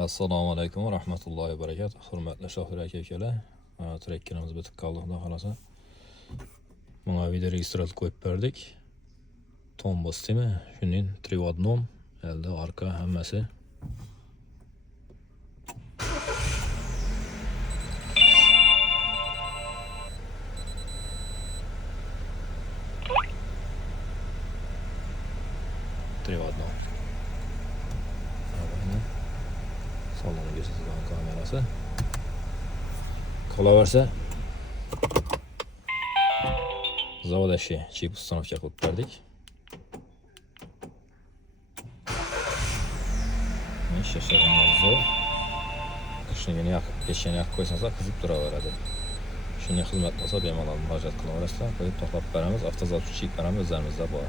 Assalomu alaykum va rahmatullohi va barakatuh. Hurmatli shohir aka-ukalar, trekkerimiz bitib qoldi, xudo xolasa. Bunga video registrator qo'yib berdik. Tom bosdimi? Shuning 3 в 1. Elde arka hammasi. Salonu gösterdiğim kamerası. Qolaversa zavod ishi chip uстановка qilib berdik. Shashag'ini zo'r. Qishligini yoqib, peshini yoqib qo'ysangiz qizib turaveradi. Shunga xizmat qilsa bemalol murojaat qilaverasizlar, qo'yib to'xtatib beramiz, avtozavod chip beramiz, o'zlarimizda bor.